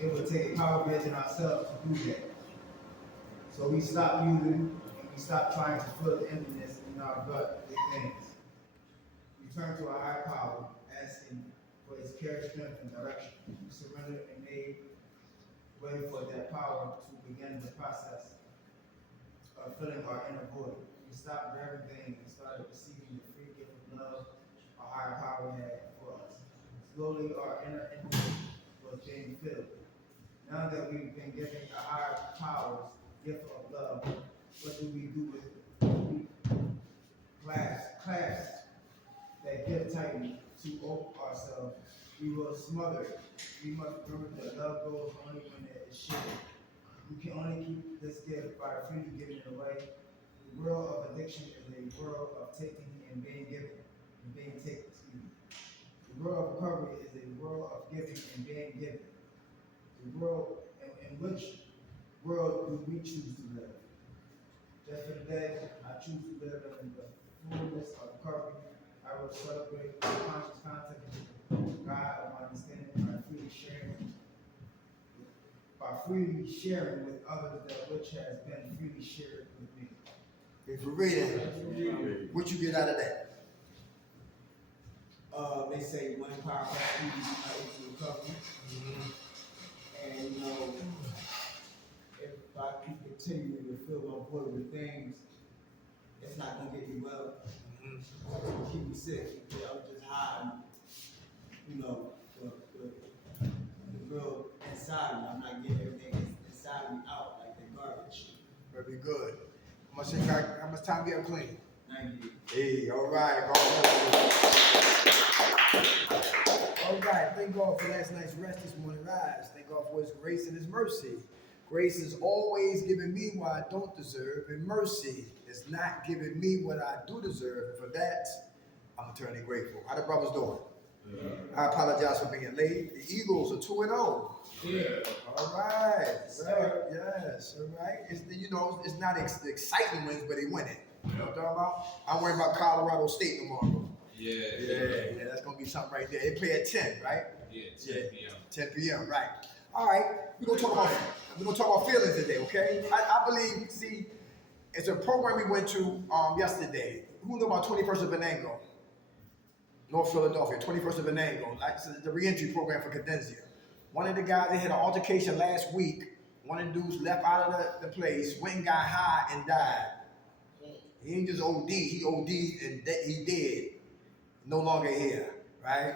it would take a power bridge in ourselves to do that. So we stop using and we stop trying to fill the emptiness in our gut with things. We turn to our higher power, asking for his care, strength, and direction. We surrender and made way for that power to begin the process of filling our inner void. We stopped grabbing things and started receiving the free gift of love our higher power had for us. Slowly, our inner emptiness was being filled. Now that we've been given the higher power's gift of love, what do we do with it? We clasp that gift tightly to open ourselves. We will smother it. We must remember that love goes only when it is shared. We can only keep this gift by freely giving it away. The world of addiction is a world of taking and being given and being taken. The world of recovery is a world of giving and being given. The world, in which world do we choose to live? Just for today, I choose to live in the fullness of recovery. I will celebrate the conscious contact with God of my understanding by freely sharing with others that which has been freely shared with me. If we read it, what you get out of that? They say money, power, prosperity, equals recovery. And if I keep continuing to fill my void with things, it's not gonna get me well. It's gonna keep me sick. I'm just hiding, the real inside me. I'm not getting everything inside me out like the garbage. Very good. How much time you have clean? 90. Hey, all right. All right. Thank God for last night's rest this morning rise. Thank God for his grace and his mercy. Grace is always giving me what I don't deserve, and mercy is not giving me what I do deserve. And for that, I'm eternally grateful. How the brothers doing? Yeah. I apologize for being late. The Eagles are 2-0. Yeah. All right. Right. Yes. All right. It's not exciting wins, but they win it. You know what I'm talking about? I'm worried about Colorado State tomorrow. Yeah. That's gonna be something right there. They play at 10, right? Yeah. 10 p.m. 10 p.m. Right. All right. We're gonna talk about feelings today. Okay. I believe. See, it's a program we went to yesterday. Who knew about 21st of Venango? North Philadelphia, 21st of Venango. That's the reentry program for Cadencia. One of the guys, they had an altercation last week. One of the dudes left out of the place, went and got high and died. He ain't just OD, he OD'd and he dead. No longer here, right?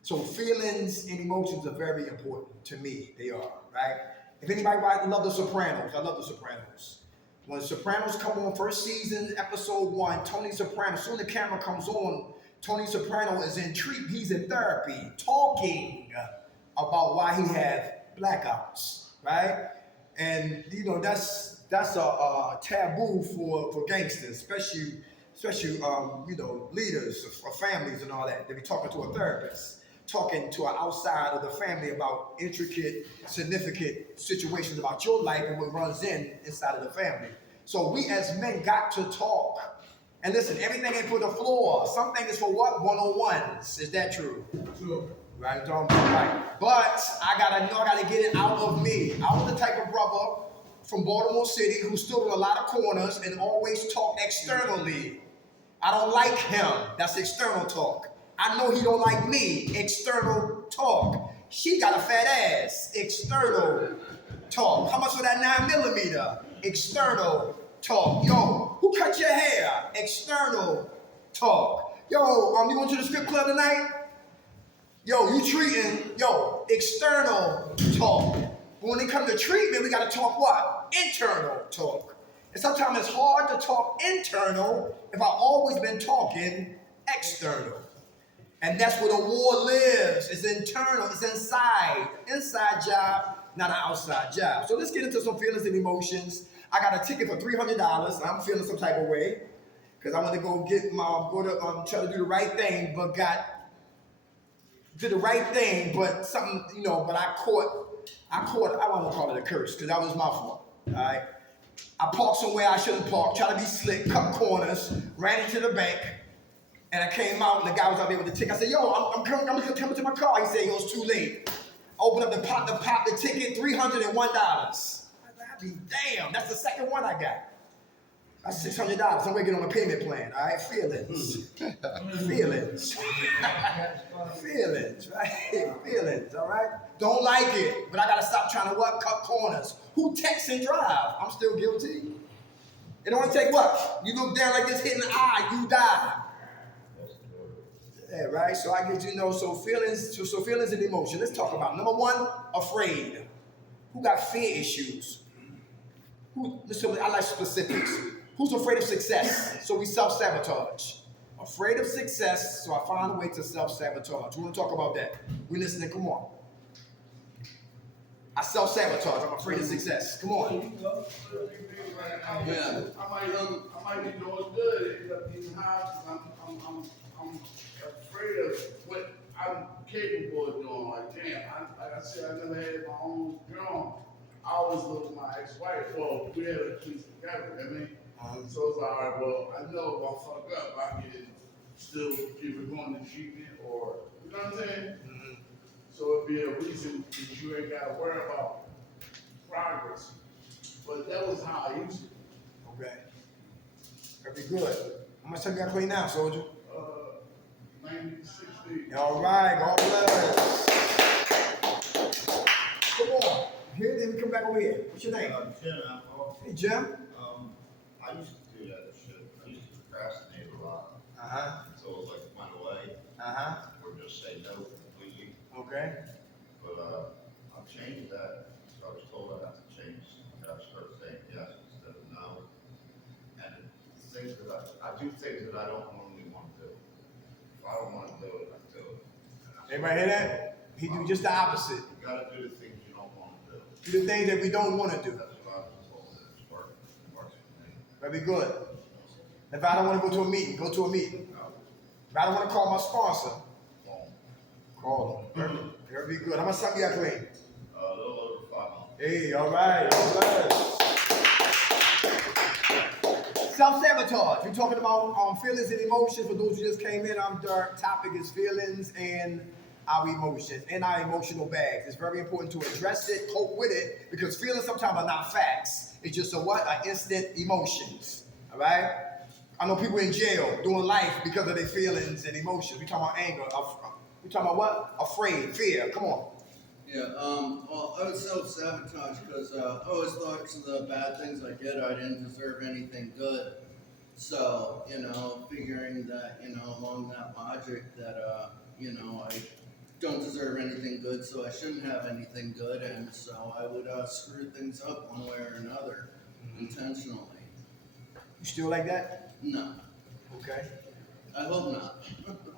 So feelings and emotions are very important to me. They are, right? If anybody love The Sopranos, I love The Sopranos. When Sopranos come on, first season, episode 1, Tony Soprano, soon the camera comes on, Tony Soprano is he's in therapy, talking about why he had blackouts, right? And that's a taboo for gangsters, especially leaders of families and all that. They be talking to a therapist, talking to an outside of the family about intricate, significant situations about your life and what runs inside of the family. So we as men got to talk. And listen, everything ain't for the floor. Something is for what? One-on-ones. Is that true? True. Right, right. But I gotta get it out of me. I was the type of brother from Baltimore City who stood in a lot of corners and always talked externally. I don't like him. That's external talk. I know he don't like me. External talk. She got a fat ass. External talk. How much for that 9mm? External talk. Yo, who cut your hair? External talk. Yo, you going to the strip club tonight? Yo, you treating, external talk. But when it comes to treatment, we got to talk what? Internal talk. And sometimes it's hard to talk internal if I've always been talking external. And that's where the war lives. It's internal. It's inside. Inside job, not an outside job. So let's get into some feelings and emotions. I got a ticket for $300. I'm feeling some type of way because I want to try to do the right thing, but did the right thing, but something, but I caught, I don't want to call it a curse because that was my fault. All right. I parked somewhere I shouldn't park, tried to be slick, cut corners, ran into the bank, and I came out and the guy was out there with the ticket. I said, yo, I'm coming to my car. He said, yo, it's too late. Open up the ticket, $301. I be damn, that's the second one I got. That's $600. I'm gonna get on a payment plan. All right, feelings, feelings, feelings, right? Feelings. All right. Don't like it, but I gotta stop trying to what? Cut corners. Who texts and drive? I'm still guilty. It only take what? You look down like this, hitting the eye, you die. Yeah, right. So I get so feelings and emotion. Let's talk about number one, afraid. Who got fear issues? Listen, I like specifics. Who's afraid of success? So we self-sabotage. Afraid of success, so I find a way to self-sabotage. We want to talk about that. We listening, come on. I self-sabotage, I'm afraid of success. Come on. Yeah. I might be doing good, end up getting high because I'm afraid of what I'm capable of doing. Like, damn, like I said, I never had my own drum. I always lived with my ex-wife. Well, we had a piece together, I mean. So it's like, all right, well, I know if I fuck up, I can still keep it going to treatment or, you know what I'm saying? Mm-hmm. So it'd be a reason that you ain't got to worry about progress. But that was how I used it. Okay. That'd be good. How much time you got clean now, soldier? 90, 60. All right, God bless. Come on. Here, then we come back over here. What's your name? Jim, Hey, Jim. I used to do that shit. I used to procrastinate a lot. So it was like went away. Or just say no completely. Okay. But I've changed that. So I was told I have to change. I gotta start saying yes instead of no. And things that I do things that I don't normally want to do. If I don't want to do it, I do it. Everybody hear that? He do just the opposite. You gotta do the things you don't want to do. Do the things that we don't want to do. That's what I was told. It's working. It works for me. Very good. If I don't want to go to a meeting, go to a meeting. If I don't want to call my sponsor, call them. Very good. How much time you got clean? A little over 5 months. Hey, all right. All right. Self-sabotage. We're talking about feelings and emotions. For those who just came in, our topic is feelings and our emotions and our emotional bags. It's very important to address it, cope with it, because feelings sometimes are not facts. It's just instant emotions. All right? I know people in jail doing life because of their feelings and emotions. We talking about anger. We talking about what? Afraid, fear. Come on. Yeah, well, I would self-sabotage because I always thought because of the bad things I did, I didn't deserve anything good. So, figuring that, along that logic that, I don't deserve anything good, so I shouldn't have anything good, and so I would screw things up one way or another, intentionally. You still like that? No, Okay. I hope not.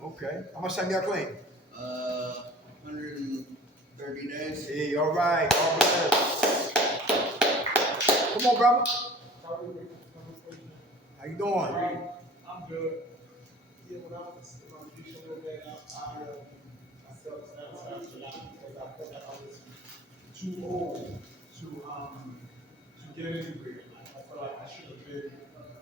Okay. How much time you got clean? 130 days. Hey, all right. God bless. Come on, brother. How you doing? I'm good. Yeah, when I was teaching a little bit, I self-sabotage a lot because I felt like I was too old to get a degree. I felt like I should have been,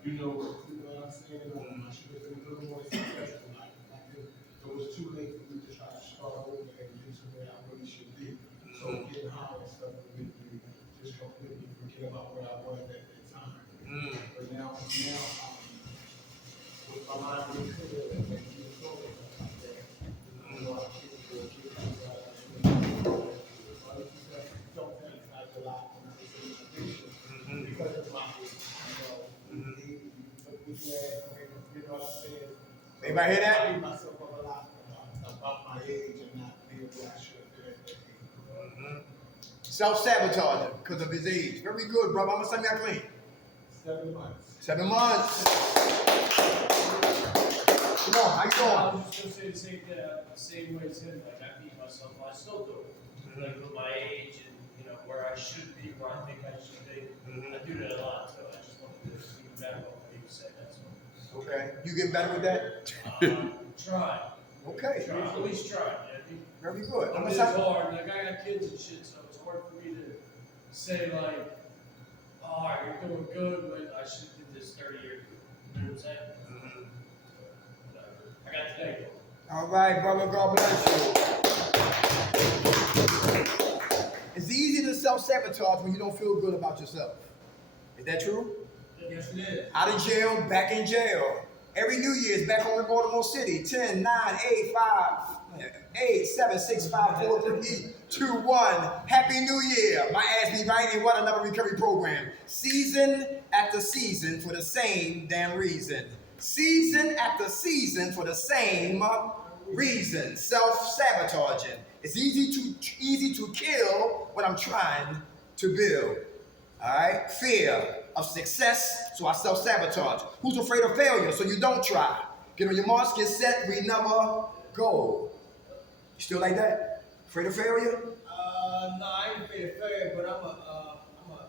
you know what I'm saying? I should have been a little more successful. Like it was too late for me to try to start over and get to where I really should be. So getting high and stuff would make me just completely forget about where I was at that time. But now, with my mind being clear and being focused like that, I keep self-sabotage a lot when I was in my addiction because of my what I'm saying? Anybody hear that? I beat myself up a lot about my age and not being where I should have been. Self-sabotaging because of his age. Very good, brother. How much time you got clean? 7 months. 7 months. Come on, how you I doing? was just gonna say the same way as him, like I beat myself, I still do it. Like with my age and, where I should be, where I think I should be. I do that a lot, so I just wanted to see back what people say, that's all. Okay. You getting better with that? Try. Okay. At least try. Very good. How I mean, much it's time? hard, like I got kids and shit, so it's hard for me to say like, oh, you're doing good, but I should have did this 30 years ago. You know what I'm saying? Whatever. I got today. All right, brother. God bless you. It's easy to self-sabotage when you don't feel good about yourself. Is that true? Yes, it is. Out of jail, back in jail. Every New Year's back home in Baltimore City. 10, 9, 8, 5, 8, 7, 6, 5, 4, 3, 2, 1. Happy New Year. My ass be right, and what another recovery program. Season after season for the same damn reason. Season after season for the same reason. Self-sabotaging. It's easy to kill what I'm trying to build. All right? Fear of success, so I self-sabotage. Who's afraid of failure, so you don't try? Get on your marks, get set, we never go. You still like that? Afraid of failure? No, I ain't afraid of failure, but I'm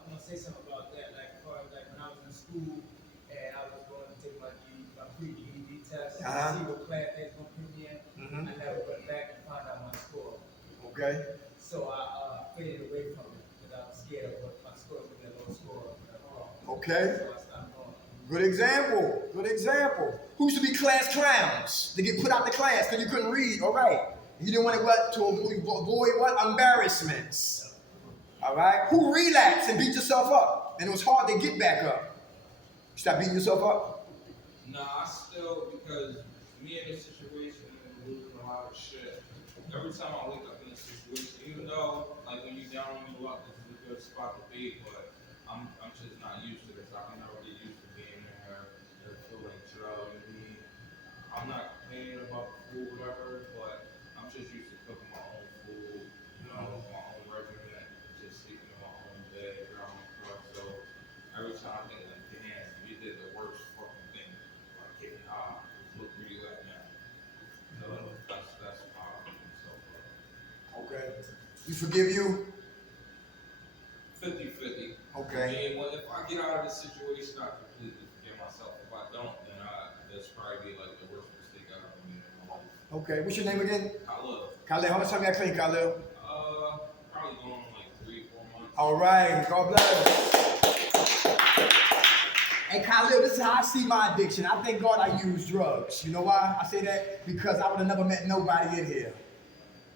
gonna say something about that. Like, as far as like when I was in school and I was going to take my pre-GED test to see what class they was gonna put me in, I never went back and found out my score. Okay. So I faded away from it because I was scared of what my score would be a low score. Okay. So I stopped going. Good example. Good example. Who used to be class clowns? They get put out the class because you couldn't read or write. You didn't want to avoid what? Embarrassments. All right? Who relapsed and beat yourself up? And it was hard to get back up. You stop beating yourself up? Nah, I still, because me in this situation and losing a lot of shit, every time I wake up in this situation, even though, like, when you're down on your luck, this is a good spot to be, but I'm just not used to this. I can never get used to being there and feeling drugged me. I'm not complaining about the food, whatever, but I'm just used to cooking my own food, you know, my own regimen, just sleeping in my own bed, around my truck. So every time I think, like, damn, you did the worst fucking thing, like getting high. Look where you at now. So that's how I feel myself. Okay. You forgive you? 50-50. Okay. I mean, if I get out of this situation, I completely forgive myself. If I don't, then that's probably like the worst mistake I ever made in my life. Okay. What's your name again? I love. Khalil. How much time you got clean, Khalil? Probably going on like 3-4 months. All right. God bless. Hey, Khalil, this is how I see my addiction. I thank God I use drugs. You know why I say that? Because I would have never met nobody in here.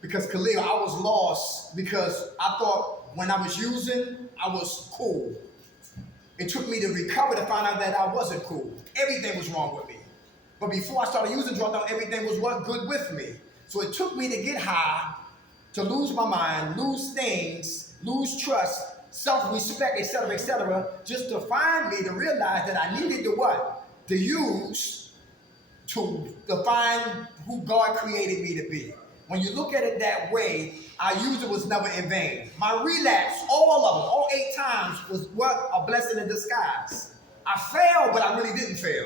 Because Khalil, I was lost because I thought when I was using, I was cool. It took me to recover to find out that I wasn't cool. Everything was wrong with me. But before I started using drugs, I thought everything was what? Good with me. So it took me to get high, to lose my mind, lose things, lose trust, self-respect, etc., just to find me to realize that I needed to what? To use to define who God created me to be. When you look at it that way, our user was never in vain. My relapse, all of them, all 8 times, was what? A blessing in disguise. I failed, but I really didn't fail.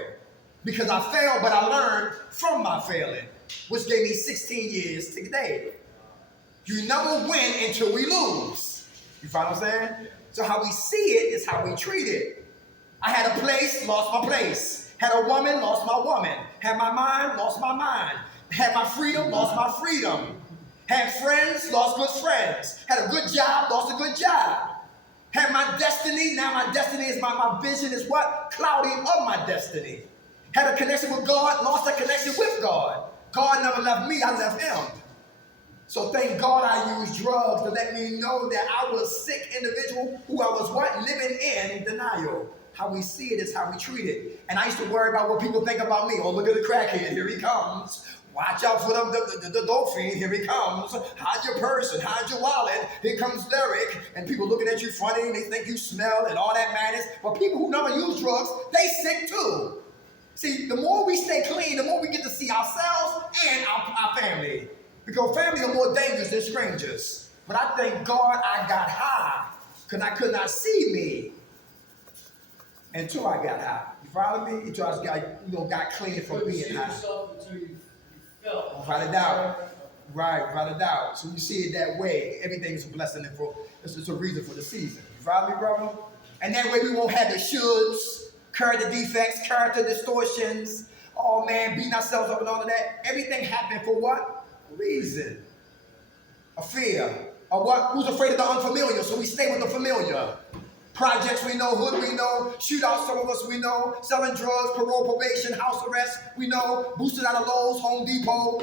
Because I failed, but I learned from my failing, which gave me 16 years today. You never win until we lose. You find what I'm saying? So how we see it is how we treat it. I had a place, lost my place. Had a woman, lost my woman. Had my mind, lost my mind. Had my freedom, lost my freedom. Had friends, lost good friends. Had a good job, lost a good job. Had my destiny, now my destiny is my vision is what? Clouding of my destiny. Had a connection with God, lost a connection with God. God never left me, I left him. So thank God I used drugs to let me know that I was a sick individual who I was what? Living in denial. How we see it is how we treat it. And I used to worry about what people think about me. Oh, look at the crackhead, here he comes. Watch out for the dolphin, here he comes. Hide your purse and hide your wallet. Here comes Derek. And people looking at you funny and they think you smell and all that madness. But people who never use drugs, they sick too. See, the more we stay clean, the more we get to see ourselves and our family. Because family are more dangerous than strangers. But I thank God I got high because I could not see me until I got high. You follow me? Until I got clean from Couldn't being see high. yourself until you felt. Without a doubt. Right, without a doubt. So you see it that way. Everything's a blessing and it's a reason for the season. You follow me, brother? And that way we won't have the shoulds, character defects, character distortions. Oh man, beating ourselves up and all of that. Everything happened for what? A reason. A fear. A what? Who's afraid of the unfamiliar? So we stay with the familiar. Projects we know, hood we know, shootouts some of us we know, selling drugs, parole, probation, house arrest we know, boosted out of Lowe's, Home Depot.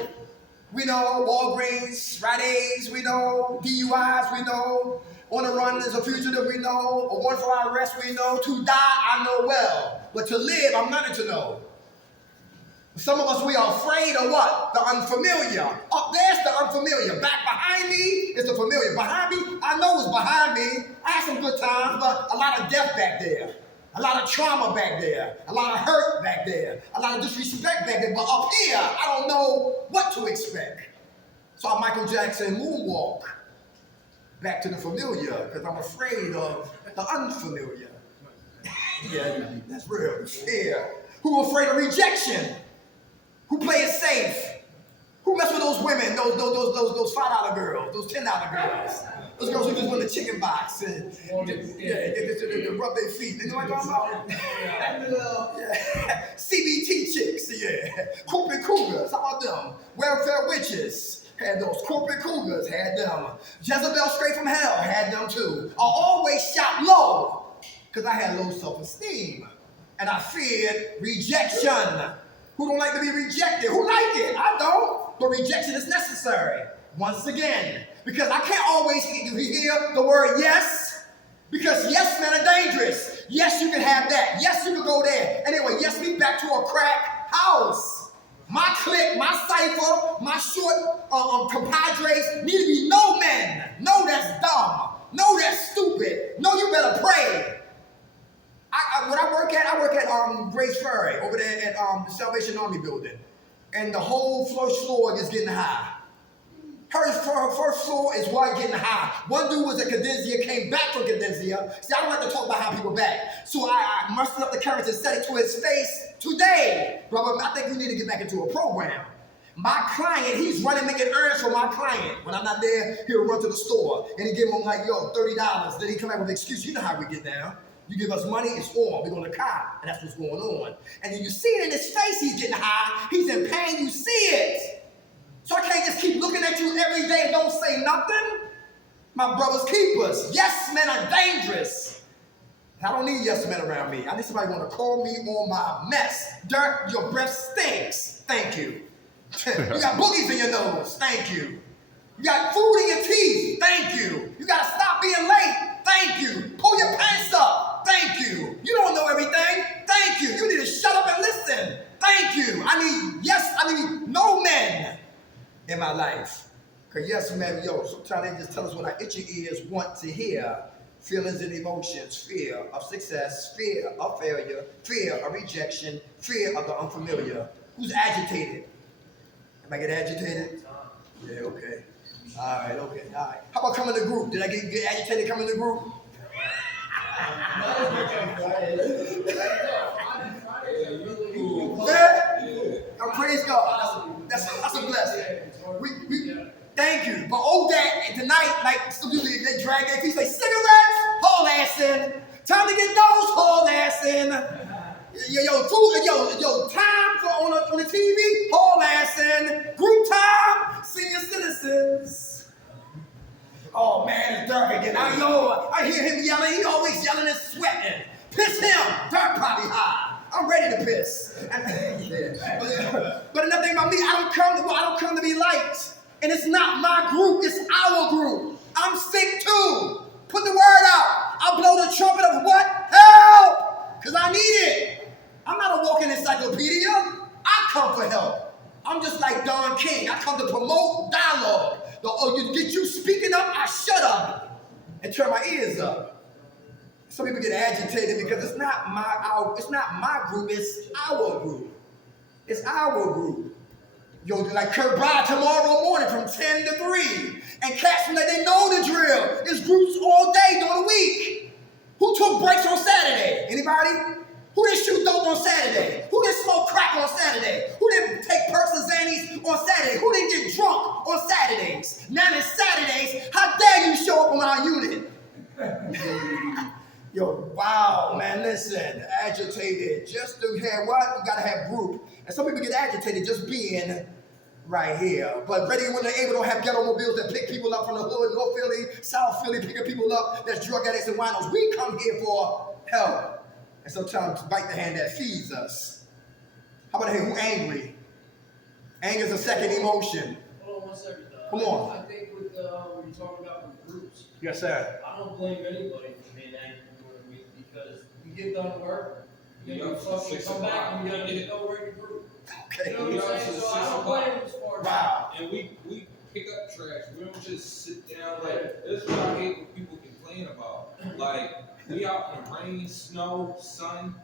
We know Walgreens, Rite Aids, we know DUIs, we know on the run is a fugitive, we know a warrant for our arrest, we know to die, I know well, but to live, I'm learning to know. Some of us, we are afraid of what? The unfamiliar. Up there's the unfamiliar. Back behind me is the familiar. Behind me, I know it's behind me. I had some good times, but a lot of death back there. A lot of trauma back there. A lot of hurt back there. A lot of disrespect back there. But up here, I don't know what to expect. So I Michael Jackson moonwalk back to the familiar because I'm afraid of the unfamiliar. Yeah, that's real. Yeah. Who are afraid of rejection? Who play it safe? Who mess with those women, those $5 girls, those $10 girls? Those girls who just win the chicken box and they rub their feet. You know what I'm talking about? Yeah. CBT chicks, yeah. Corporate cougars, how about them? Welfare witches, had those. Corporate cougars, had them. Jezebel straight from hell, had them too. I always shot low because I had low self-esteem and I feared rejection. Who don't like to be rejected? Who like it? I don't. But rejection is necessary. Once again, because I can't always hear the word yes. Because yes men are dangerous. Yes, you can have that. Yes, you can go there. Anyway, yes, me back to a crack house. My clique, my cipher, my short compadres need to be no men. No, that's dumb. No, that's stupid. No, you better pray. What I work at Grace Ferry over there at the Salvation Army building, and the whole first floor is getting high. Her first floor is wide getting high. One dude was at Cadencia, came back from Cadencia. See, I don't like to talk about how people back. So I mustered up the courage and said it to his face today. Brother, I think we need to get back into a program. My client, he's running, making errands for my client. When I'm not there, he'll run to the store and he give him like, yo, $30. Then he come out with an excuse. You know how we get down. You give us money, it's on. We're going to cop, and that's what's going on. And then you see it in his face, he's getting high. He's in pain, you see it. So I can't just keep looking at you every day and don't say nothing. My brother's keepers. Yes men are dangerous. I don't need yes men around me. I need somebody want to call me on my mess. Dirt, your breath stinks. Thank you. You got boogies in your nose. Thank you. You got food in your teeth. Thank you. You got to stop being late. Thank you. Pull your pants up. Thank you. You don't know everything. Thank you. You need to shut up and listen. Thank you. I need no men in my life. Because yes, man, sometimes they just tell us what our itchy ears want to hear. Feelings and emotions, fear of success, fear of failure, fear of rejection, fear of the unfamiliar. Who's agitated? Am I get agitated? Yeah, okay. All right. How about coming to group? Did I get agitated coming to group? Yeah. Praise God. That's a blessing. We thank you. But that tonight, like some people, they drag their feet, say cigarettes, haul ass in. Time to get those haul ass in. Yo, time for on the TV, haul ass in. Group time, senior citizens. Oh man, it's dark again. I hear him yelling. He always yelling and sweating. Piss him. Dark probably high. I'm ready to piss. But another thing about me, I don't come to be liked. And it's not my group, it's our group. I'm sick too. Put the word out. I'll blow the trumpet of what? Help! Because I need it. I'm not a walking encyclopedia. I come for help. I'm just like Don King. I come to promote dialogue. You get you speaking up, I shut up and turn my ears up. Some people get agitated because it's not my group, it's our group. It's our group. Yo, like Kurt Bride tomorrow morning from 10 to 3. And cats from that, they know the drill. It's groups all day during the week. Who took breaks on Saturday? Anybody? Who didn't shoot dope on Saturday? Who didn't smoke crack on Saturday? Who didn't take perks and Xannies on Saturday? Who didn't get drunk on Saturdays? Now it's Saturdays. How dare you show up on our unit? Yo, wow, man, listen. Agitated. Just to have what? You gotta have group. And some people get agitated just being right here. But ready when they're able to have ghetto mobiles that pick people up from the hood, North Philly, South Philly, picking people up that's drug addicts and winos. We come here for help. And sometimes bite the hand that feeds us. How about who angry? Anger is a second emotion. one second. Come on. I think with when you're talking about with groups, Yes, sir. I don't blame anybody for being angry during the week because we get done work, then Yeah, you fucking 6 come back and you o'clock. gotta go where your group. Okay. You know what I'm saying? So I don't blame them as far as. Wow. And we pick up trash. We don't just sit down like this is what I hate when people complain about. Like we out in the rain, snow, sun,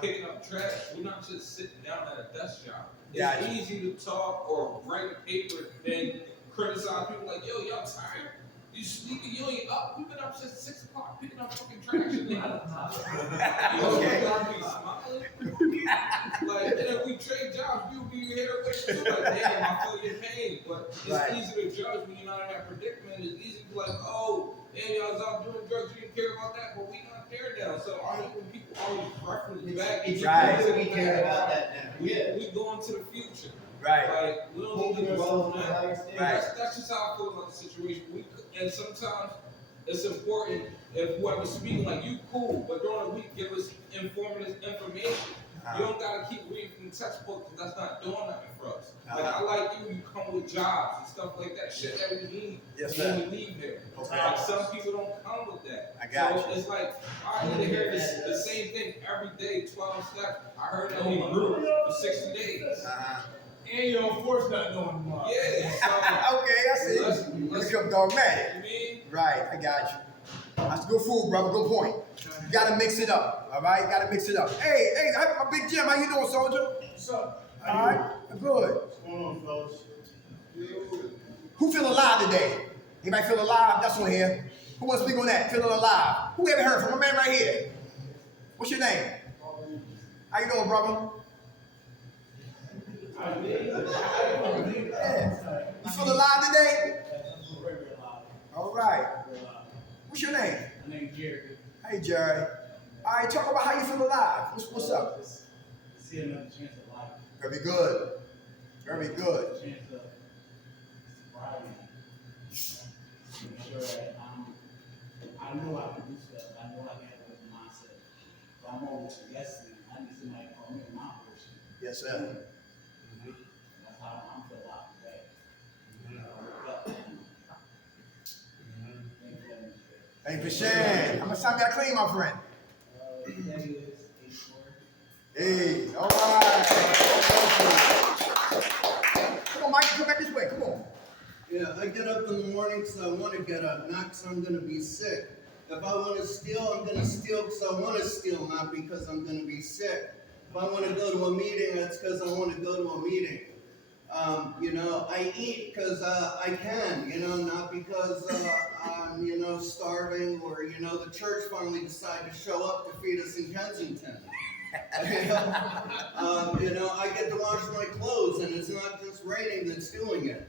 picking up trash. We're not just sitting down at a desk job. It's Gotcha. easy to talk or write a paper than criticize people like, yo, y'all tired? You sleeping? You ain't up? We've been up since 6 o'clock picking up fucking trash. You know, Okay. you gotta be smiling. Like, and if we trade jobs, you'll be here with you. Like, damn, I feel your pain. But it's Right. easy to judge when you're not in that predicament. It's easy to be like, oh, damn, y'all was out doing drugs, you didn't care about that, but we not there now. So I hate when people always reference back. It's Right. because we care about that now. We going to the future. Right. Like, we don't need to Hold dwell yourself on to that. higher standards. Right. That's just how I feel about the situation. And sometimes it's important if whoever's speaking, like you cool, but during the week give us informative information. You don't gotta keep reading from the textbook because that's not doing nothing for us. Like I like you come with jobs and stuff like that, shit that we need Yes, when sir. we leave here. Okay. Like some people don't come with that. I got so you. it's like I need to hear the same thing every day, 12 steps. I heard that we grew for 60 days. And you don't force nothing on them. Yeah, so Okay, I see. let's You become dogmatic. you mean Right, I got you. That's good food, brother. Good point. You gotta mix it up. All right, gotta mix it up. Hey, my big Jim, how you doing, soldier? What's up? All right, good. What's going on, fellas? Who feel alive today? Anybody feel alive? That's one here. Who wants to speak on that? Feeling alive? Who ever heard from my man right here? What's your name? How you doing, brother? Yeah. You feel alive today? All right. What's your name? My name's Jerry. Hey, Jerry. All right, talk about how you feel alive. What's up? See another chance at life. Very good. Very good. Chance of sobriety. Make sure that I know I can do stuff. I know I can have a mindset. So I'm always guessing. I need somebody to call me in my portion. Yes, sir. That's how I'm feel alive today. Thank you for sharing. How much time you got clean, my friend? That is 8-4. Hey, all right. Come on, Mike, come back this way. Come on. Yeah, I get up in the morning because I want to get up, not because I'm going to be sick. If I want to steal, I'm going to steal because I want to steal, not because I'm going to be sick. If I want to go to a meeting, that's because I want to go to a meeting. I eat because I can, not because I'm, starving or, the church finally decided to show up to feed us in Kensington. I get to wash my clothes and it's not just raining that's doing it.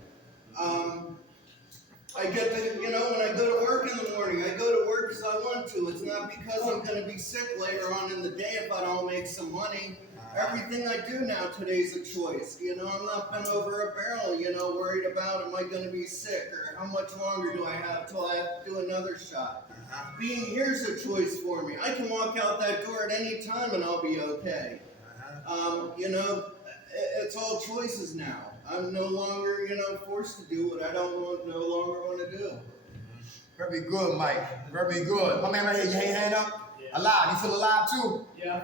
I get to, when I go to work in the morning, I go to work because I want to. It's not because I'm going to be sick later on in the day if I don't make some money. Everything I do now today's a choice. I'm not bent over a barrel, worried about am I going to be sick or how much longer do I have till I have to do another shot. Being here's a choice for me. I can walk out that door at any time and I'll be okay. It's all choices now. I'm no longer, forced to do what I no longer want to do. Very good, Mike. Very good. My man right here, your hand up. Alive. You feel alive too? Yeah, I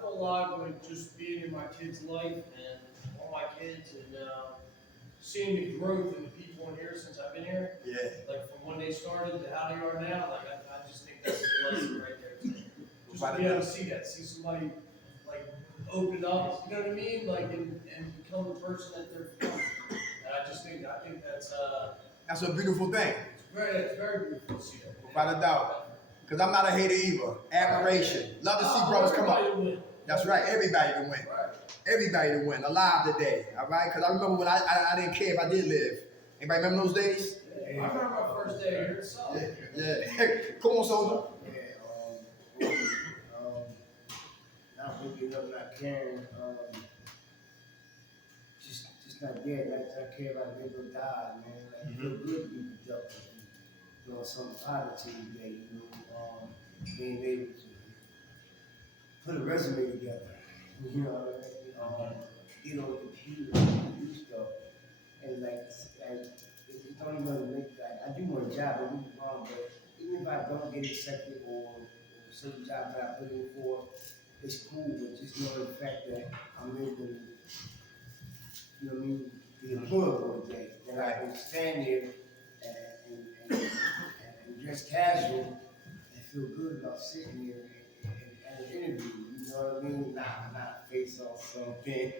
feel alive with just being in my kids' life and all my kids and seeing the growth in the people in here since I've been here. Yeah. Like from when they started to how they are now, like I just think that's a blessing right there. Just Right to be able to see that, see somebody like open up, you know what I mean? Like and become the person that they're becoming. And I think That's a beautiful thing. it's very beautiful to see that. Without a doubt. Because I'm not a hater either. Admiration. Love to see brothers come up. That's right. Everybody to win. Everybody to win. Alive today. All right? Because I remember when I didn't care if I did live. Anybody remember those days? I remember my first day here itself. Yeah. Come on, soldier. Not waking up, not caring, just not there, not care about if they're gonna die, man. Like, feel good to be productive, doing something positive today, being able to put a resume together, what I mean? Get on the computer and do stuff, and like it don't even make that. I do my job, but even if I don't get accepted or certain job that I put in for, it's cool, but just know the fact that I'm able to, you know what I mean, be employed all day. And I can stand there and dress casual and feel good about sitting here and an interview, you know what I mean? Not face off something,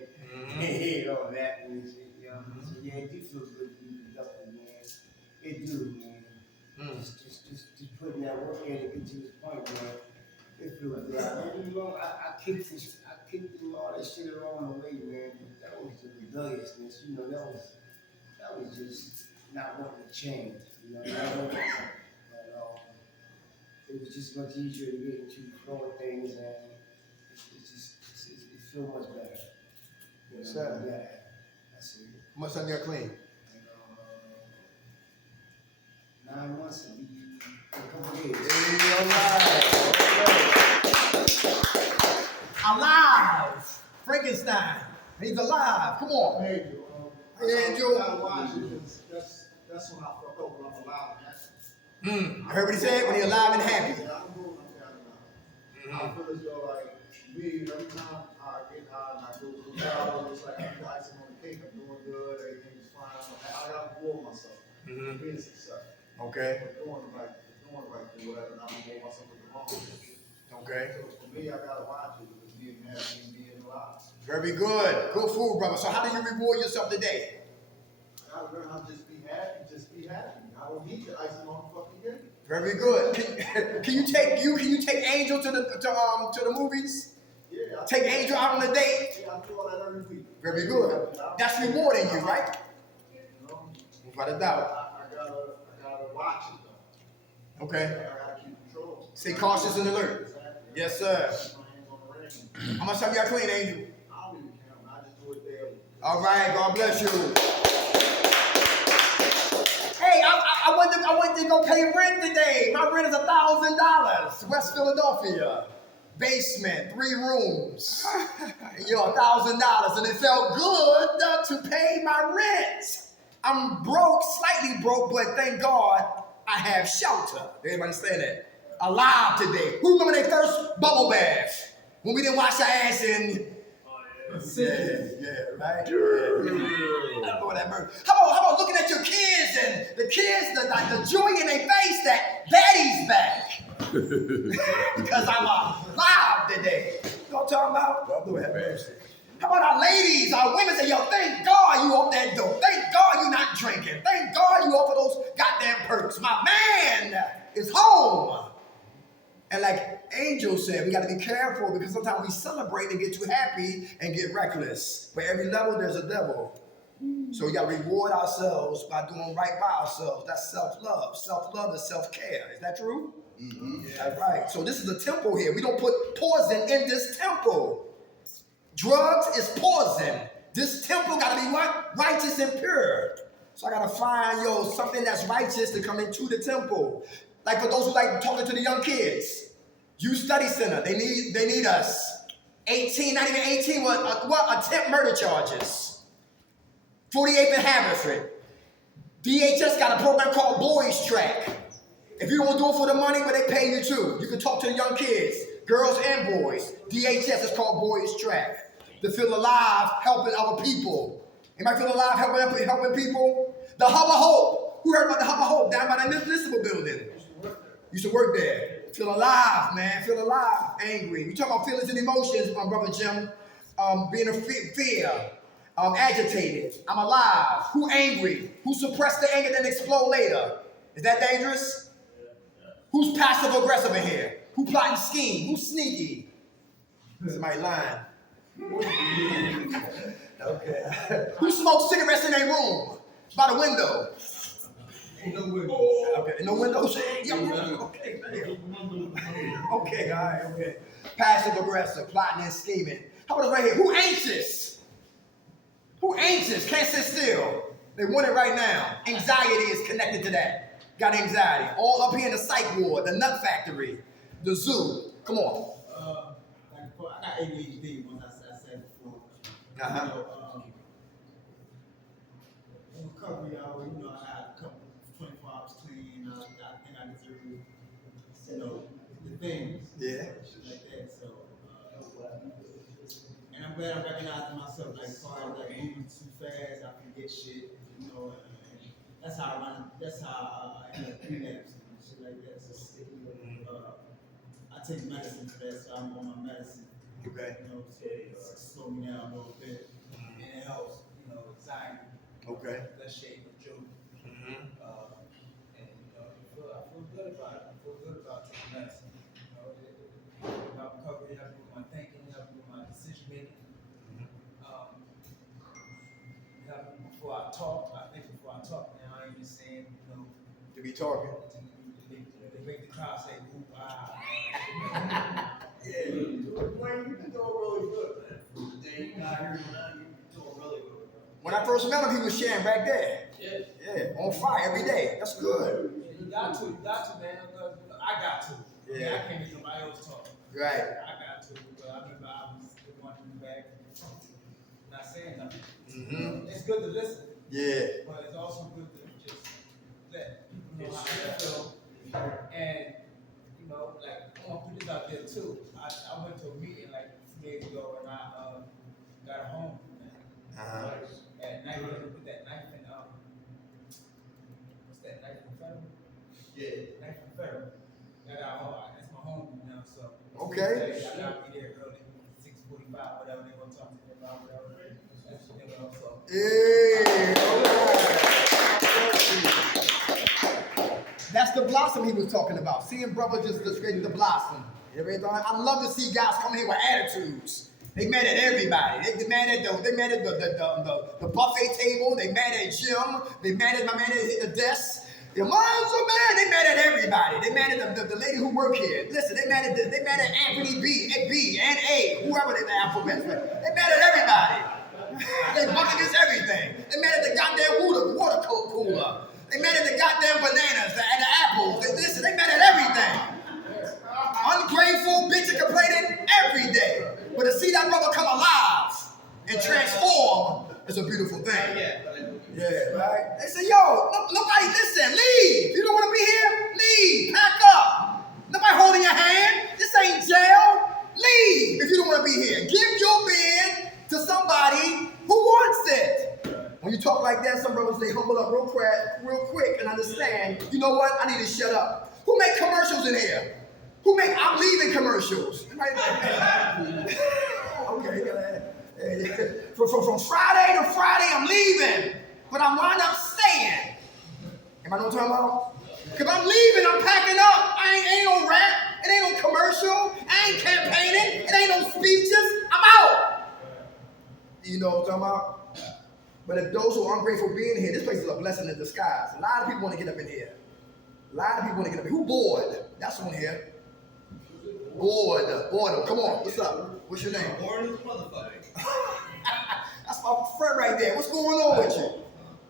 you know, that and shit, you know. So yeah, it do feel good to be productive, man. It do, man. Just putting that work in to get to this point, man. It feels good. I kicked all that shit along the way, man. That was the rebelliousness, you know. That was just not wanting to change, you know. But it was just much easier to get into the flow of things, and it feels much better. You Yes, know? sir. Yeah, that's it. How much time you got clean? And, 9 months to be a couple days. Alive! Frankenstein. He's alive. Come on. Angel, Hey, Angel. I gotta watch it, 'cause that's when I fuck up when I'm alive and happy. I heard what he said, when he alive and happy. Yeah, I'm going up down now. I feel as though like me, every time I get high and I go to the crowd, it's like I'm icing on the cake, I'm doing good, everything's fine. I gotta reward myself. Being successful. Okay. But doing the right thing, whatever, and I'm reward myself with the wrong shit. Okay. So for me, I gotta watch it with being happy and being alive. Very good. Good food, brother. So how do you reward yourself today? I gotta learn how to just be happy. I don't need the icing on the fucking cake. Very good. Can you take Angel to the movies? Yeah. Take Angel out on a date? Yeah, I do all that every week. Very good. That's rewarding you, right? You know? Without a doubt. I gotta watch it though. Okay. I gotta keep control. Stay cautious and alert. Exactly. Yes, sir. Keep my hands on the ring. How much time you got clean, Angel? I don't even count. I just do it daily. All right. God bless you. Hey, I went to go pay rent today. My rent is $1,000. West Philadelphia. Basement, 3 rooms. You know, $1,000. And it felt good to pay my rent. I'm broke, slightly broke, but thank God I have shelter. Everybody understand that? Alive today. Who remember their first bubble bath? When we didn't wash our ass in. Yeah, right? I know that bird. How about looking at your kids and the kids, the joy in their face that daddy's back? Because I'm alive today. You know what I'm talking about? God, Lord have mercy. How about our ladies, our women say, yo, thank God you off that dope. Thank God you're not drinking. Thank God you off of those goddamn perks. My man is home. And like Angel said, we got to be careful because sometimes we celebrate and get too happy and get reckless. But every level, there's a devil. So we got to reward ourselves by doing right by ourselves. That's self-love. Self-love is self-care. Is that true? Mm-hmm. Yeah. That's right. So this is a temple here. We don't put poison in this temple. Drugs is poison. This temple got to be what? Righteous and pure. So I got to find, something that's righteous to come into the temple. Like for those who like talking to the young kids, Youth Study Center, they need us. 18, not even 18, attempt murder charges. 48th and Haverford. DHS got a program called Boys Track. If you don't do it for the money, but they pay you too. You can talk to the young kids, girls and boys. DHS is called Boys Track. To feel alive, helping other people. Anybody feel alive, helping people? The Hub of Hope. Who heard about the Hub of Hope down by the Municipal Building? Used to work there. Feel alive, man. Feel alive. Angry. You talk about feelings and emotions, my brother Jim. Being a fear. Agitated. I'm alive. Who angry? Who suppressed the anger then explode later? Is that dangerous? Who's passive aggressive in here? Who plotting scheme? Who's sneaky? Somebody lying. Okay. Who smokes cigarettes in their room? By the window. Ain't no windows. Okay, no windows? Okay, okay, all right, okay. Passive aggressive, plotting and scheming. How about this right here? Who anxious? Who anxious? Can't sit still. They want it right now. Anxiety is connected to that. Got anxiety. All up here in the psych ward, the nut factory, the zoo. Come on. I got ADHD, once I said before. Uh-huh. In recovery hour, I things. Yeah. Shit like that. So, and I'm glad I'm recognizing myself. Like, as far as like moving too fast, I forget shit. You know, and that's how I run. That's how I end up relapsing and shit like that. So, I take medicine for that, so I'm on my medicine. Okay. You know, so it slow me down a little bit, and it helps. You know, anxiety. Okay. That shade of joke. Mm-hmm. And you know, I feel good about it. I feel good about taking medicine. You know, it help recovery, help with my thinking, help with my decision making. Help before I talk. I think before I talk now. I ain't just saying, you know, To be talking. they make the crowd say, "Ooh, wow." Yeah, you've been doing really good, man. From the day you got here to now, you've been doing really good. When I first met him, he was sharing back there. Yeah. Yeah, on fire every day. That's good. You got to, man. Because I got to. Yeah. I can't hear somebody else talk. Right. I got to, but I remember I was the one in the back, not saying nothing. Mm-hmm. It's good to listen, Yeah. but it's also good to just let people know how they feel. And, you know, like, I want to put this out there too. I went to a meeting like 2 days ago and I got a home Uh-huh. at night. Put that knife in, what's that knife in federal? Yeah. Knife in federal. That's my home now, so. Okay. I gotta be there early, 6:45, whatever they gonna talk to me about, whatever. That's, you know, so. Hey, that's the blossom he was talking about. Seeing brother just creating the blossom. I love to see guys come here with attitudes. They mad at everybody. They mad at the buffet table. They mad at Jim. They mad at my man that hit the desk. Your mom's so mad. They mad at everybody. They mad at the lady who work here. Listen, they mad at Anthony B and A, whoever they the alphabet. They mad at everybody. They buck against everything. They mad at the goddamn water cooler. They mad at the goddamn bananas and the apples. Listen, they mad at everything. Ungrateful, bitch, complaining every day. But to see that brother come alive and transform is a beautiful thing. Yeah, right? They say, yo, nobody, listen, leave. You don't want to be here? Leave. Pack up. Nobody holding your hand. This ain't jail. Leave if you don't want to be here. Give your bed to somebody who wants it. When you talk like that, some brothers, they humble up real quick and understand, you know what? I need to shut up. Who make commercials in here? I'm leaving commercials. Okay, go ahead. From Friday to Friday, I'm leaving. But I wind up staying. Am I know what I'm talking about? Because I'm leaving, I'm packing up. Ain't no rap. It ain't no commercial. I ain't campaigning. It ain't no speeches. I'm out. You know what I'm talking about? But if those who are ungrateful being here, this place is a blessing in disguise. A lot of people want to get up in here. A lot of people want to get up in here. Who bored? That's one here. Boredom. Come on, what's up? What's your name? Bored as a motherfucker. That's my friend right there. What's going on with you?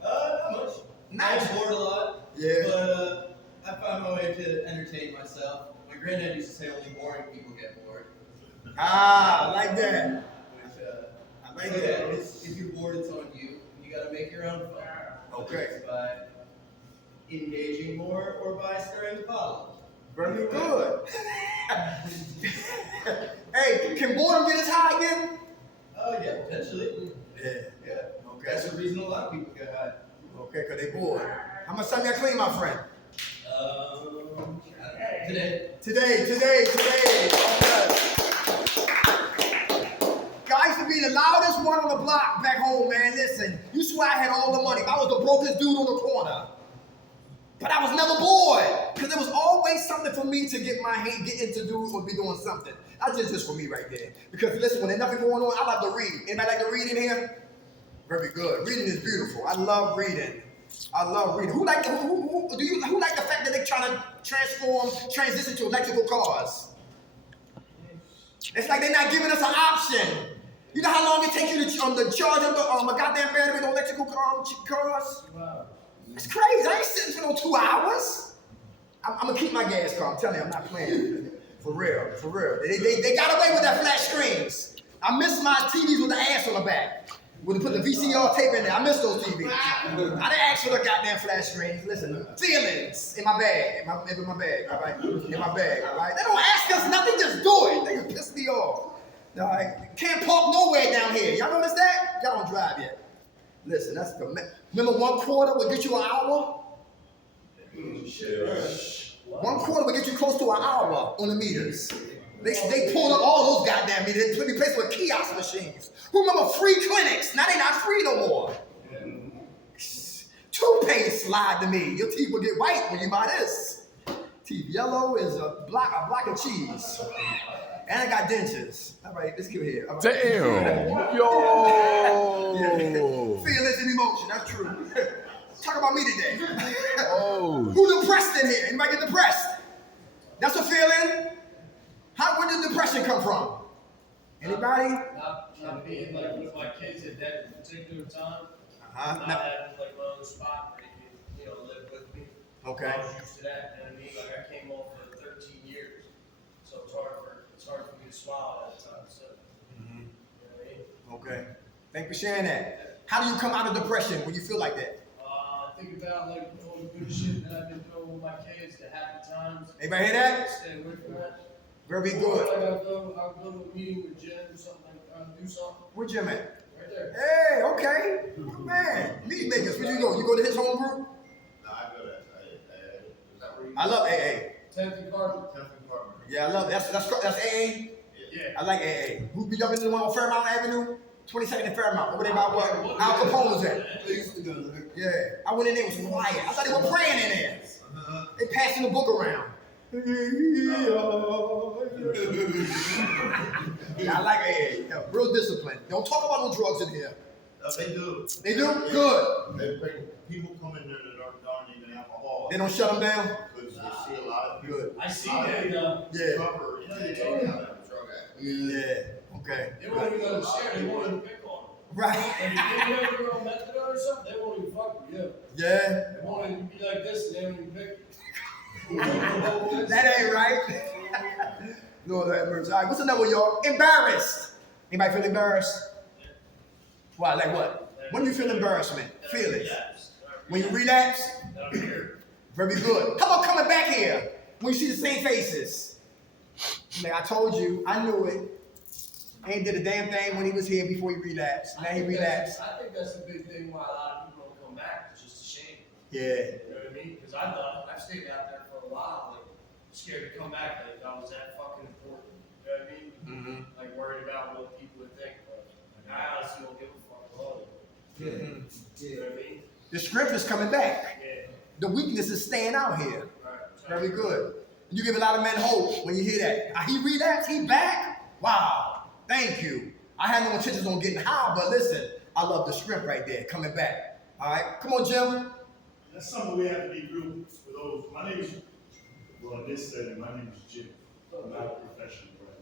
Not much. Nice. I'm bored a lot. Yeah. But I found my way to entertain myself. My granddad used to say only boring people get bored. I like that. Which, I like that. if you're bored, it's on you. You gotta make your own fun. Okay. It's by engaging more or by stirring the pot. Very good. Hey, can boredom get us high again? Oh yeah, potentially. Yeah. Yeah. Okay. That's the reason a lot of people get high. Okay, because they bored. How much time you clean, my friend? Today. Today. Okay. I used to be the loudest one on the block back home, man. Listen, you swear I had all the money. I was the brokest dude on the corner. But I was never bored. Because there was always something for me to get into do or be doing something. That's just for me right there. Because listen, when there's nothing going on, I like to read. Anybody like to read in here? Very good. Reading is beautiful. I love reading. Who like the fact that they're trying to transition to electrical cars? It's like they're not giving us an option. You know how long it takes you to charge up a goddamn battery with electrical cars? Wow. It's crazy. I ain't sitting for no 2 hours. I'm gonna keep my gas car. I'm telling you, I'm not playing. For real. They got away with that flat screens. I miss my TVs with the ass on the back. When they put the VCR tape in there, I miss those TVs. I didn't ask for the goddamn flash screens. Listen, feelings in my bag, in my bag, all right? In my bag, all right? They don't ask embarrassed, nothing, just do it. They piss me off. All right, can't park nowhere down here. Y'all notice that? Y'all don't drive yet. Listen, that's the remember 1/4 would get you an hour. 1/4 would get you close to an hour on the meters. They pulled up all those goddamn meters. They replaced with kiosk machines. Who remember free clinics? Now they not free no more. Toothpaste slide to me. Your teeth will get white when you buy this. Teeth yellow is a block of cheese. And I got dentures. All right, let's go here. All right. Damn. Yo. Yeah. Feelings and emotion. That's true. Talk about me today. Oh. Who depressed in here? Anybody get depressed? That's a feeling. Where did depression come from? Anybody? Not being like with my kids at that particular time. Uh-huh. Not having like my own spot where they could, live with me. Okay. I was used to that, you know what I mean? Like I came home for 13 years. So it's hard for me to smile at that time. So Mm-hmm. you know what I mean? Okay. Thank you for sharing that. How do you come out of depression when you feel like that? Think about like all the good shit that I've been doing with my kids, the happy times. Anybody hear that? Stay away from that. Very Or, good. like I'll go to a meeting with Jim or something do something. Where Jim at? Right there. Hey, okay. Good man. Meat makers. Where you go? You go to his home group? No, I go to, is that where you? I love AA. 10th and Carter. 10th and Carter. Yeah, I love that's AA. Yeah. I like AA. Who be up in the one on Fairmount Avenue? 22nd and Fairmount. Over there about what Al Capone was at. They used to go there. Yeah. I went in there, it was quiet. I thought they were praying in there. They passing the book around. Yeah, I like AA. Yeah, real discipline. Don't talk about no drugs in here. They do. They do? Good. They bring people come in there that aren't even alcohol. They don't shut them down? Because you see a lot of people. Good. I see that. Yeah. Cover they in told and me. out of drug addict. Yeah. Okay. They won't even let them share. They won't even pick on them. Right. Like, if you ever go on methadone or something, they won't even fuck with you. Yeah. They won't even be like this and they won't even pick you. That ain't right. No, that hurts. All right, what's another one, y'all? Embarrassed. Anybody feel embarrassed? Why, like what? When do you feel embarrassment? Feel it. When you relapse? Very good. How about coming back here when you see the same faces? Man, I told you, I knew it. Ain't did a damn thing when he was here before he relapsed. Now he relapsed. I think that's the big thing why a lot of people don't come back. It's just a shame. Yeah. You know what I mean? Because I've stayed out there for a while, like scared to come back. Like I was that fucking important. You know what I mean? Mm-hmm. Like worried about what people would think. But like, I honestly don't give a fuck about it. Mm-hmm. You know what I mean? The strength is coming back. Yeah. The weakness is staying out here. Right. Very good. You give a lot of men hope when you hear that. He relapsed, he back? Wow. Thank you. I had no intentions on getting high, but listen, I love the strength right there, coming back. All right, come on, Jim. That's something we have to be real for those. My name is, well, in this setting, my name is Jim. I'm not a professional, right?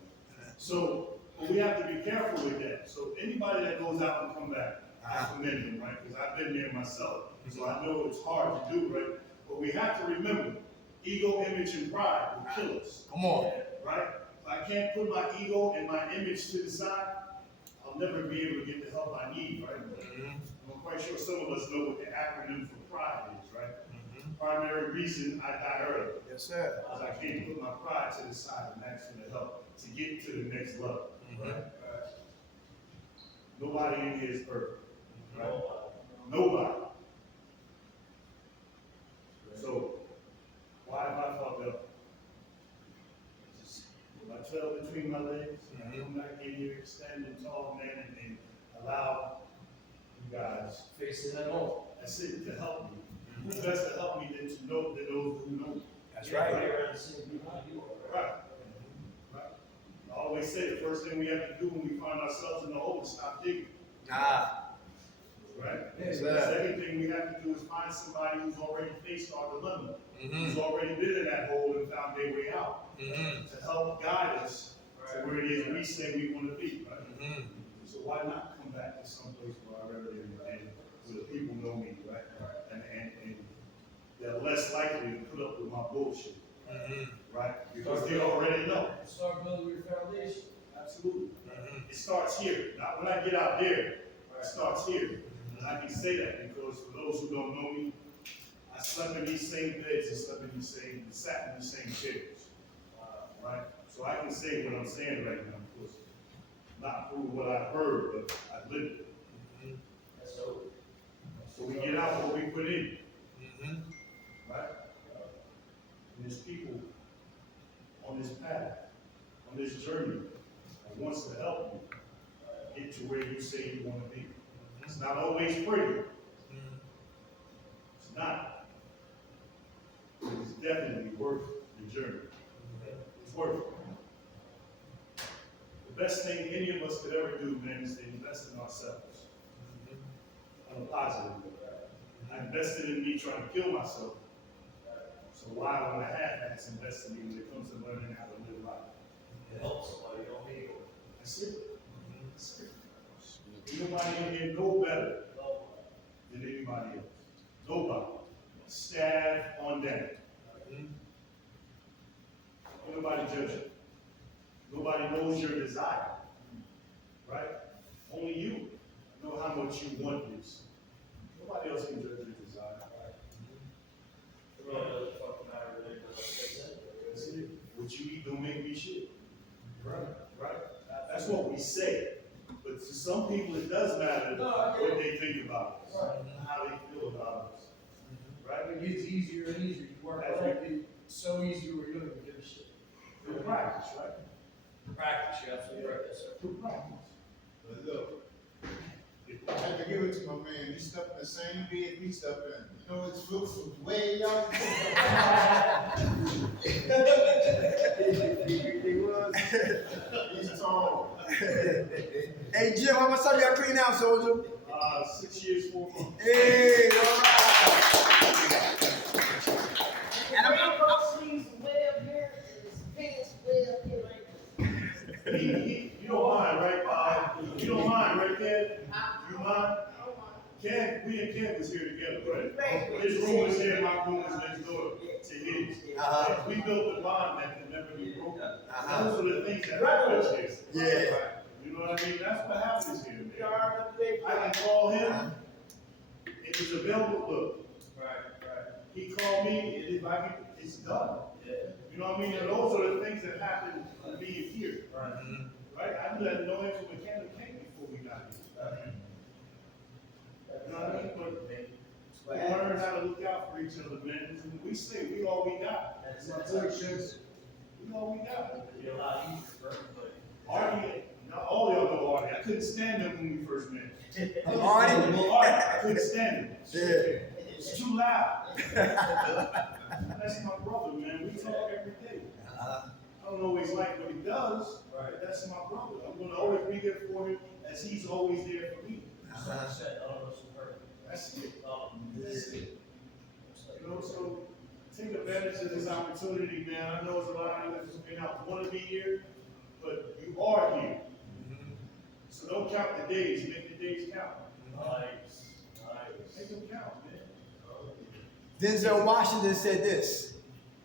So, but we have to be careful with that. So anybody that goes out and come back, I commend them, right? Because I've been there myself. So I know it's hard to do, right? But we have to remember, ego, image, and pride will kill us. Come on. Right? If I can't put my ego and my image to the side, I'll never be able to get the help I need, right? I'm quite sure some of us know what the acronym for pride is, right? Primary reason I die early. Yes, sir. Because I can't put my pride to the side and ask for the help to get to the next level, right? Nobody in here is perfect, right? Nobody. So, why have I fucked up? Just put my tail between my legs, and I come back in here standing tall, man, and allow you guys Facing that home. that's it, to help me. Who's best to help me than to know that those who know me? That's right. Around the same people you are. Right. Right. I always say the first thing we have to do when we find ourselves in the hole is stop digging. Right? Yes, The sir. second thing we have to do is find somebody who's already faced our dilemma, who's already been in that hole and found their way out, to help guide us to where it is we say we want to be. Right? So why not come back to some place where I regularly and where the people know me, right? And they're less likely to put up with my bullshit, right? Because they already know. Start building your foundation. Absolutely. It starts here. Not when I get out there. It starts here. And I can say that because for those who don't know me, I slept in these same beds and sat in these same chairs. Right? So I say what I'm saying right now, because not prove what I've heard, but I've lived it. So we get out what we put in, right? And there's people on this path, on this journey, that wants to help you get to where you say you want to be. It's not always pretty. It's not. But it's definitely worth the journey. It's worth it. The best thing any of us could ever do, man, is to invest in ourselves. On a positive way. I invested in me trying to kill myself. So why would I half-ass invest in me when it comes to learning how to live life? It helps somebody, don't be. That's it. That's it. Nobody in here know better than anybody else. Nobody. Staff on deck. Nobody judge you. Nobody knows your desire. Right? Only you know how much you want this. Nobody else can judge your desire. That's it. What you eat don't make me shit. Right? Right? That's what we say. But to some people, it does matter what they think about us, how they feel about us. Right? It gets easier and easier. You work That's hard, it's so easy where you don't even give a shit. Through practice, right? Practice, you're absolutely right, yes, sir. Through practice. But look, I had to give it to my man. He stepped in the same bed we stepped in. You know, his roots was way out. He was. He's tall. Hey Jim, how much time you got clean out, soldier? 6 years, 4 months. Hey, all right. And You don't mind, right? You don't mind, right, Ken? You mind? Ken, we and Ken was here together, right? His room was here, my room was next door to his. We built a bond that can never be broken. Those are the things that happen here. Yeah. You know what I mean? That's what happens here, man. I can call him, if he's available, look. He called me, and if I can, it's done. You know what I mean? And those are the things that happen to me here. Right? I didn't know him from Mechanic King before we got here. You know what I mean? But we learn how to look out for each other, man. And we say we all we got. We all we got. It'd be a lot easier for everybody. Artie, now all y'all know Artie. I couldn't stand him when we first met. Artie? I couldn't stand him. Yeah. It's too loud. That's my brother, man. We talk every day. I don't always like what he does, but that's my brother. I'm gonna always be there for him as he's always there for me. That's it. That's it. You know, so take advantage of this opportunity, man. I know there's a lot of us who may not want to be here, but you are here. So don't count the days, make the days count. Nice. Make them count, man. Denzel Washington said this: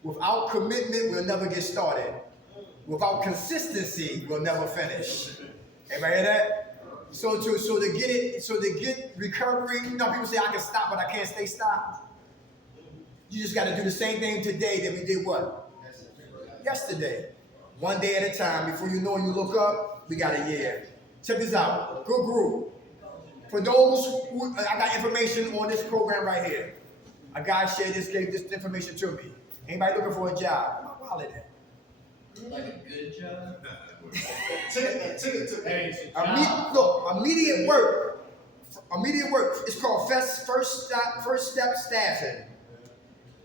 without commitment, we'll never get started. Without consistency, we'll never finish. Everybody hear that? So to get recovery, you know, people say I can stop, but I can't stay stopped. You just got to do the same thing today that we did what? Yesterday. One day at a time. Before you know, you look up, we got a year. Check this out. Good group. For those who, I got information on this program right here. A guy shared this, gave this information to me. Anybody looking for a job? My wallet in. Like a good job? Immediate work. Immediate work. It's called First Step Staffing.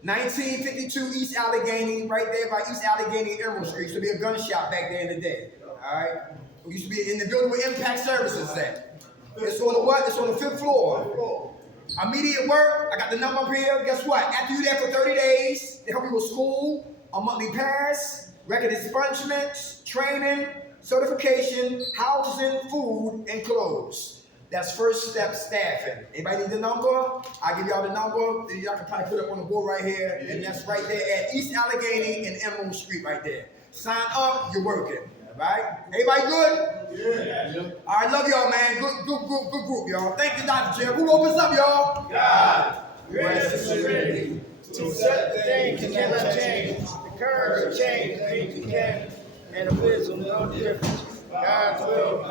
1952 East Allegheny, right there by East Allegheny and Emerald Street. Used to be a gun shop back there in the day. All right. We used to be in the building where Impact Services at. It's on the what? It's on the 5th floor. Immediate work. I got the number up here. Guess what? After you're there for 30 days, they help you with school, a monthly pass, record expungements, training, certification, housing, food, and clothes. That's First Step Staffing. Anybody need the number? I'll give y'all the number. Y'all can probably put it up on the board right here. And that's right there at East Allegheny and Emerald Street right there. Sign up, you're working. All right? Everybody good? Yeah. All right, love y'all, man. Good group, y'all. Thank you, Dr. Jim. Who opens up, y'all? God. Grace is ready to accept the things that never change. The courage to change the things you can. individual, no difference. God's will.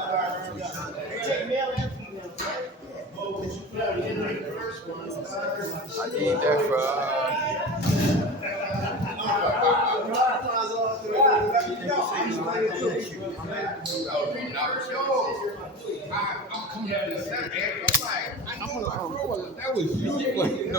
They take male and female, right? I need that for I'm coming out of the center, man. I'm like, that was you.